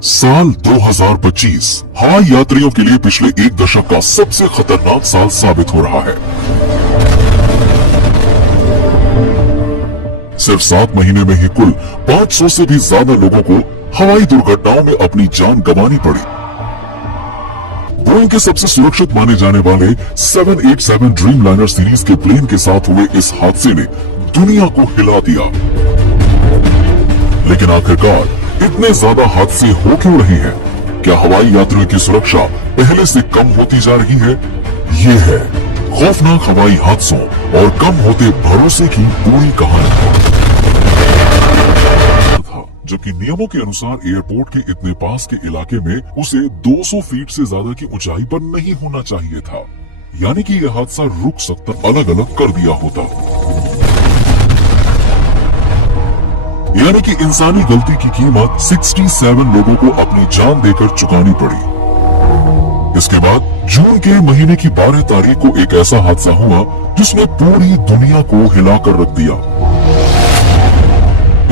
साल 2025 हवाई यात्रियों के लिए पिछले एक दशक का सबसे खतरनाक साल साबित हो रहा है। सिर्फ 7 महीने में ही कुल 500 से भी ज्यादा लोगों को हवाई दुर्घटनाओं में अपनी जान गंवानी पड़ी। बोइंग के सबसे सुरक्षित माने जाने वाले 787 ड्रीमलाइनर सीरीज के प्लेन के साथ हुए इस हादसे ने दुनिया को हिला दिया। लेकिन आखिरकार इतने ज्यादा हादसे हो क्यों रहे हैं? क्या हवाई यात्रियों की सुरक्षा पहले से कम होती जा रही है? ये है खौफनाक हवाई हादसों और कम होते भरोसे की पूरी कहानी। जो कि नियमों के अनुसार एयरपोर्ट के इतने पास के इलाके में उसे 200 फीट से ज्यादा की ऊंचाई पर नहीं होना चाहिए था, यानी कि यह हादसा रुक सकता, अलग अलग कर दिया होता। यानी कि इंसानी गलती की कीमत 67 लोगों को अपनी जान देकर चुकानी पड़ी। इसके बाद जून के महीने की 12 तारीख को एक ऐसा हादसा हुआ जिसने पूरी दुनिया को हिलाकर रख दिया।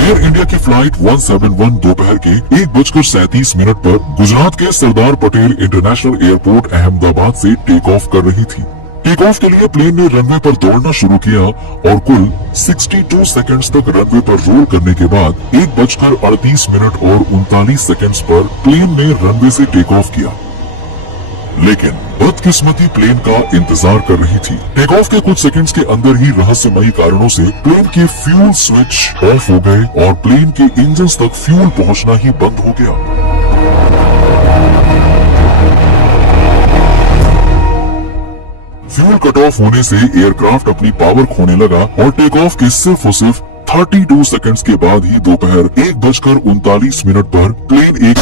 एयर इंडिया की फ्लाइट 171 दोपहर के 1:37 पर गुजरात के सरदार पटेल इंटरनेशनल एयरपोर्ट अहमदाबाद से टेक ऑफ कर रही थी। टेक ऑफ के लिए प्लेन ने रनवे पर दौड़ना शुरू किया और कुल 62 सेकंड्स तक रनवे पर रोल करने के बाद 1:38 और 39 सेकंड्स पर प्लेन ने रनवे से टेक ऑफ किया। लेकिन बदकिस्मती प्लेन का इंतजार कर रही थी। टेक ऑफ के कुछ सेकंड्स के अंदर ही रहस्यमयी कारणों से प्लेन के फ्यूल स्विच ऑफ हो गए और प्लेन के इंजन तक फ्यूल पहुंचना ही बंद हो गया। फ्यूल कट ऑफ होने से एयरक्राफ्ट अपनी पावर खोने लगा और टेक ऑफ के सिर्फ और सिर्फ 32 सेकंड्स के बाद ही दोपहर 1:39 पर प्लेन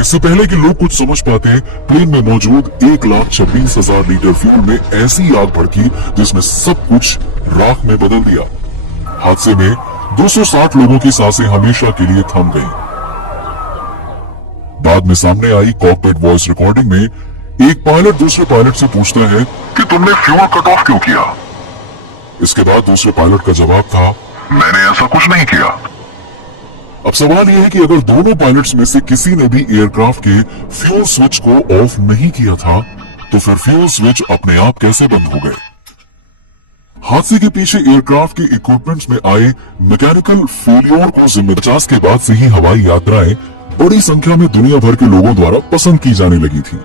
इससे पहले कि लोग कुछ समझ पाते, प्लेन में मौजूद 1,26,000 लीटर फ्यूल में ऐसी आग भड़की जिसने सब कुछ राख में बदल दिया। हादसे में 260 लोगों की सांसें हमेशा के लिए थम गईं। बाद में सामने आई कॉकपिट वॉइस रिकॉर्डिंग में एक पायलट दूसरे पायलट से पूछता है कि तुमने फ्यूल कट ऑफ क्यों किया? इसके बाद दूसरे पायलट का जवाब था, मैंने ऐसा कुछ नहीं किया। अब सवाल यह है कि अगर दोनों पायलट्स में से किसी ने भी एयरक्राफ्ट के फ्यूल स्विच को ऑफ नहीं किया था, तो फिर फ्यूल स्विच अपने आप कैसे बंद हो गए? हादसे के पीछे एयरक्राफ्ट के इक्विपमेंट्स में आए मैकेनिकल फेलियर को जिम्मेदार। 50 के बाद से ही हवाई यात्राएं बड़ी संख्या में दुनिया भर के लोगों द्वारा पसंद की जाने लगी थी।